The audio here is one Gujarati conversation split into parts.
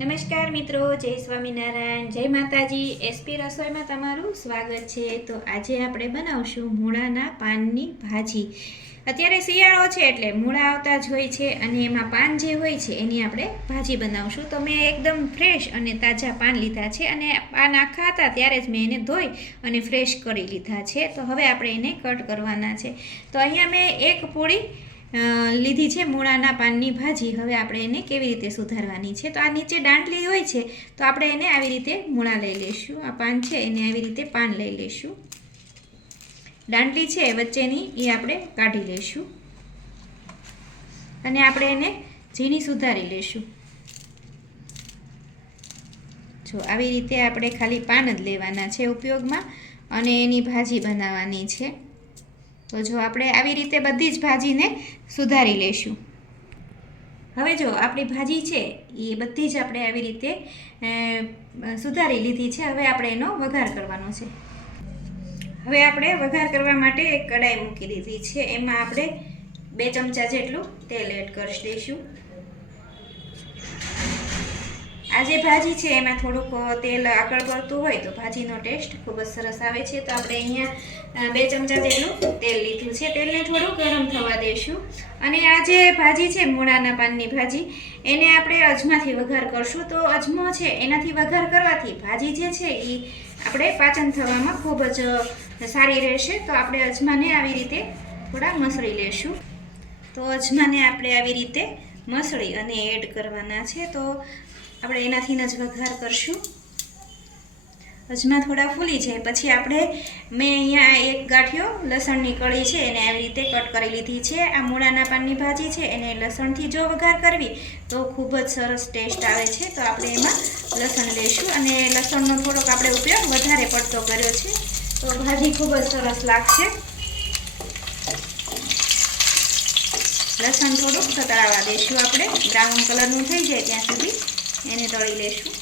નમસ્કાર મિત્રો, જય સ્વામિનારાયણ, જય માતાજી. એસપી રસોઈમાં તમારું સ્વાગત છે. તો આજે આપણે બનાવશું મૂળાના પાનની ભાજી. અત્યારે શિયાળો છે એટલે મૂળા આવતા જ હોય છે અને એમાં પાન જે હોય છે એની આપણે ભાજી બનાવશું. તો મેં એકદમ ફ્રેશ અને તાજા પાન લીધા છે અને પાન આખા હતા ત્યારે જ મેં એને ધોઈ અને ફ્રેશ કરી લીધા છે. તો હવે આપણે એને કટ કરવાના છે. તો અહીંયા મેં એક પૂળી લીધી છે મૂળાના પાનની ભાજી. હવે આપણે એને કેવી રીતે સુધારવાની છે? તો આ નીચે દાંડલી હોય છે, તો આપણે એને આવી રીતે મૂળા લઈ લઈશું. આ પાન છે, એને આવી રીતે પાન લઈ લઈશું. દાંડલી છે વચ્ચેની એ આપણે કાઢી લઈશું. અને આપણે એને ઝીણી સુધારી લઈશું. જો, આવી રીતે આપણે ખાલી પાન જ લેવાના છે ઉપયોગમાં અને એની ભાજી બનાવવાની છે. તો જો આપણે આવી રીતે બધી જ ભાજીને સુધારી લઈશું. હવે જો આપણી ભાજી છે, એ બધી જ આપણે આવી રીતે સુધારી લીધી છે. હવે આપણે એનો વઘાર કરવાનો છે. હવે આપણે વઘાર કરવા માટે એક કડાઈ મૂકી દીધી છે. એમાં આપણે બે ચમચા જેટલું તેલ એડ કરી દઈશું. આ જે ભાજી છે, એમાં થોડુંક તેલ આગળ પડતું હોય તો ભાજીનો ટેસ્ટ ખૂબ જ સરસ આવે છે. તો આપણે અહીંયા બે ચમચા જેટલું તેલ લીધું છે. તેલને થોડું ગરમ થવા દઈશું અને આ જે ભાજી છે, મૂળાના પાનની ભાજી, એને આપણે અજમાથી વઘાર કરશું. તો અજમો છે, એનાથી વઘાર કરવાથી ભાજી જે છે એ આપણે પાચન થવામાં ખૂબ જ સારી રહેશે. તો આપણે અજમાને આવી રીતે થોડા મસળી લેશું. તો અજમાને આપણે આવી રીતે મસળી અને એડ કરવાના છે. તો આપણે એનાથી જ વઘાર કરશું. અજમા થોડા ફૂલી જાય. પછી આપણે મેં અહીંયા એક ગાંઠિયો લસણની કળી છે, એને આવી રીતે કટ કરી લીધી છે. આ મૂળાના પાનની ભાજી છે, એને લસણથી જો વઘાર કરવી, તો ખૂબ જ સરસ ટેસ્ટ આવે છે. તો આપણે એમાં લસણ લઈશું અને લસણનો થોડોક આપણે ઉપયોગ વધારે પડતો કર્યો છે. તો ભાજી ખૂબ જ સરસ લાગશે. લસણ થોડુંક સતળાવા દઈશું આપણે. બ્રાઉન કલરનું થઈ જાય ત્યાં સુધી. એને તળી લેશું.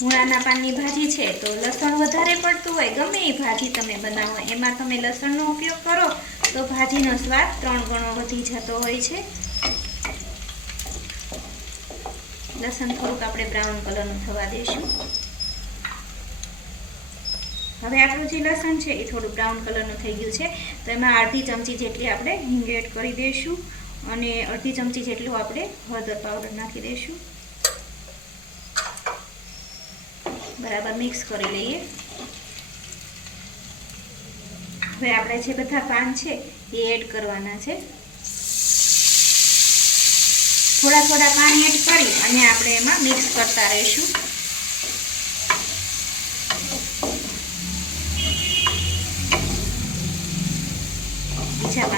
મૂળાના પાનની ભાજી છે તો લસણ વધારે પડતું હોય, ગમે એ ભાજી તમે બનાવો, એમાં તમે લસણનો ઉપયોગ કરો, તો ભાજીનો સ્વાદ ત્રણ ગણો વધી જતો હોય છે. લસણ થોડુંક આપણે બ્રાઉન કલરનું થવા દઈશું હવે આપણું જે લસણ છે એ થોડું બ્રાઉન કલરનું થઈ ગયું છે. તો એમાં અડધી ચમચી જેટલી આપણે હિંગ એડ કરી દઈશું અને અડધી ચમચી જેટલું આપણે હળદર પાવડર નાખી દઈશું. બરાબર મિક્સ કરી લઈએ. હવે આપણે જે બધા પાન છે એ એડ કરવાના છે. થોડા થોડા પાણી એડ કરી અને આપણે એમાં મિક્સ કરતા રહીશું.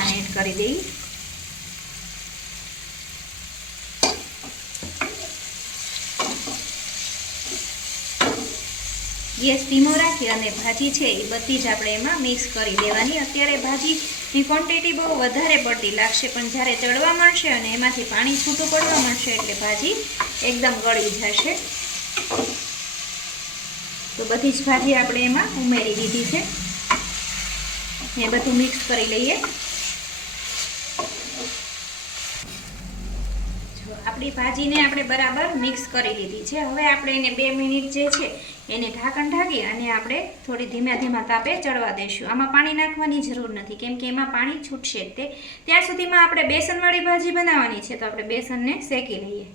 બીજા એડ કરી દઈ. ગેસ ધીમો રાખી અને ભાજી છે એ બધી જ આપણે એમાં મિક્સ કરી દેવાની. અત્યારે ભાજીની ક્વોન્ટિટી બહુ વધારે પડતી લાગશે, પણ જ્યારે ચડવા મળશે અને એમાંથી પાણી છૂટું પડવા મળશે એટલે ભાજી એકદમ ગળી જશે. તો બધી જ ભાજી આપણે એમાં ઉમેરી દીધી છે. એ બધું મિક્સ કરી લઈએ જો આપણી ભાજીને આપણે બરાબર મિક્સ કરી લીધી છે. હવે આપણે એને બે મિનિટ જે છે, એને ઢાંકણ ઢાંકી અને આપણે થોડી ધીમા ધીમા તાપે ચડવા દઈશું. આમાં પાણી નાખવાની જરૂર નથી, કેમ કે એમાં પાણી છૂટશે તે. ત્યાં સુધીમાં આપણે બેસનવાળી ભાજી બનાવવાની છે, તો આપણે બેસનને શેકી લઈએ.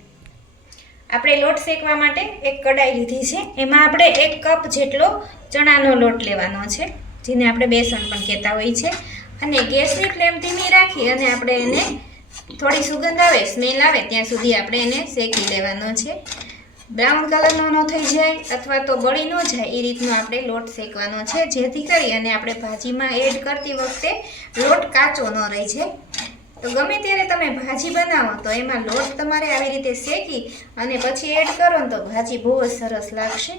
આપણે લોટ શેકવા માટે એક કડાઈ લીધી છે. એમાં આપણે એક કપ જેટલો ચણાનો લોટ લેવાનો છે, જેને આપણે બેસન પણ કહેતા હોઈએ છે. અને ગેસની ફ્લેમ ધીમી રાખી અને આપણે એને થોડી સુગંધ આવે સ્મેલ આવે, ત્યાં સુધી આપણે એને શેકી લેવાનો છે. બ્રાઉન કલરનો ન થઈ જાય અથવા તો બળી ન જાય, એ રીતનો આપણે લોટ શેકવાનો છે. જેથી કરી અને આપણે ભાજીમાં એડ કરતી વખતે લોટ કાચો ન રહી જાય તો ગમે ત્યારે તમે ભાજી બનાવો, તો એમાં લોટ તમારે આવી રીતે શેકી અને પછી એડ કરો ને તો ભાજી બહુ જ સરસ લાગશે.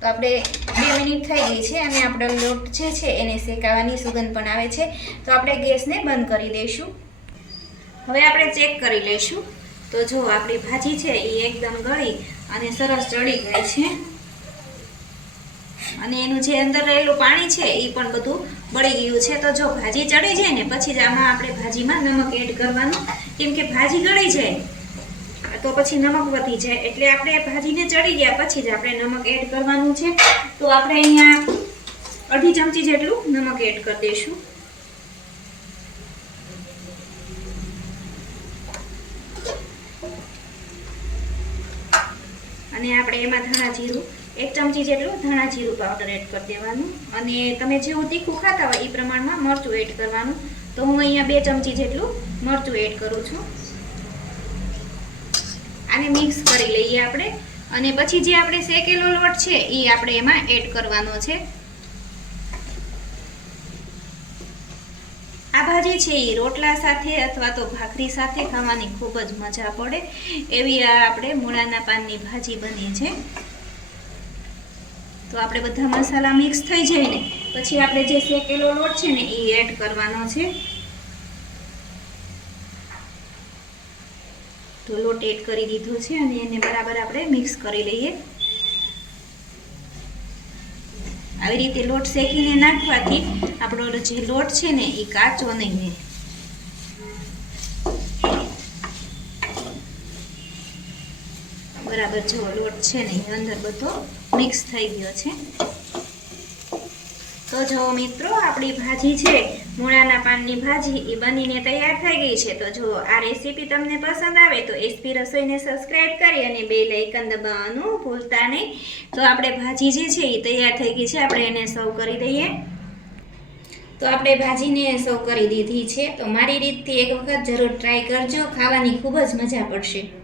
તો આપણે બે મિનિટ થઈ ગઈ છે અને આપણો લોટ જે છે એને શેકાવાની સુગંધ પણ આવે છે. તો આપણે ગેસને બંધ કરી દઈશું. હવે આપણે ચેક કરી લઈશું. તો જો આપણી ભાજી છે એ એકદમ ગળી અને સરસ ચડી ગઈ છે. અને એનું જે અંદર રહેલું પાણી છે એ પણ બધું બળી ગયું છે. તો જો ભાજી ચડી જાય ને પછી જ આમાં આપણે ભાજીમાં નમક એડ કરવાનું. કેમ કે ભાજી ગળી જાય. તો પછી નમક વધી જાય. એટલે આપણે ભાજીને ચડી ગયા પછી જ આપણે નમક એડ કરવાનું છે. તો આપણે અહીંયા અડધી ચમચી જેટલું નમક એડ કરી દઈશું. અને આપણે એમાં ધાણા જીરું, એક ચમચી જેટલું ધાણા જીરું પાવડર એડ કરી દેવાનું. અને તમે જેવું તીખું ખાતા હોય એ પ્રમાણમાં મરચું એડ કરવાનું. તો હું અહીંયા બે ચમચી જેટલું મરચું એડ કરું છું. આને મિક્સ કરી લઈએ આપણે. અને પછી જે આપણે શેકેલો લોટ છે એ આપણે એમાં એડ કરવાનો છે. આ ભાજી છે એ રોટલા સાથે અથવા તો ભાખરી સાથે ખાવાની ખૂબ જ મજા પડે. એવી આ આપણે મૂળાના પાનની ભાજી બની છે. તો આપણે બધા મસાલા મિક્સ થઈ જાય ને, પછી આપણે જે શેકેલો લોટ છે ને એ એડ કરવાનો છે. તો લોટ એડ કરી દીધો છે અને એને બરાબર આપણે મિક્સ કરી લઈએ. આવી રીતે લોટ શેકીને નાખવાથી આપણો જે લોટ છે ને એ કાચો નહીં રહે. બરાબર જો લોટ છે ને એ અંદર બધો મિક્સ થઈ ગયો છે. તો જો મિત્રો, આપણી ભાજી છે, મૂળાના પાનની ભાજી, એ બનીને તૈયાર થઈ ગઈ છે. તો જો આ રેસીપી તમને પસંદ આવે, તો એસપી રસોઈને સબસ્ક્રાઇબ કરી અને બે લાઇકન દબાવવાનું ભૂલતા નહીં. તો આપણે ભાજી જે છે, એ તૈયાર થઈ ગઈ છે. આપણે એને સર્વ કરી દઈએ. તો આપણે ભાજીને સર્વ કરી દીધી છે. તો મારી રીતથી એક વખત જરૂર ટ્રાય કરજો. ખાવાની ખૂબ જ મજા પડશે.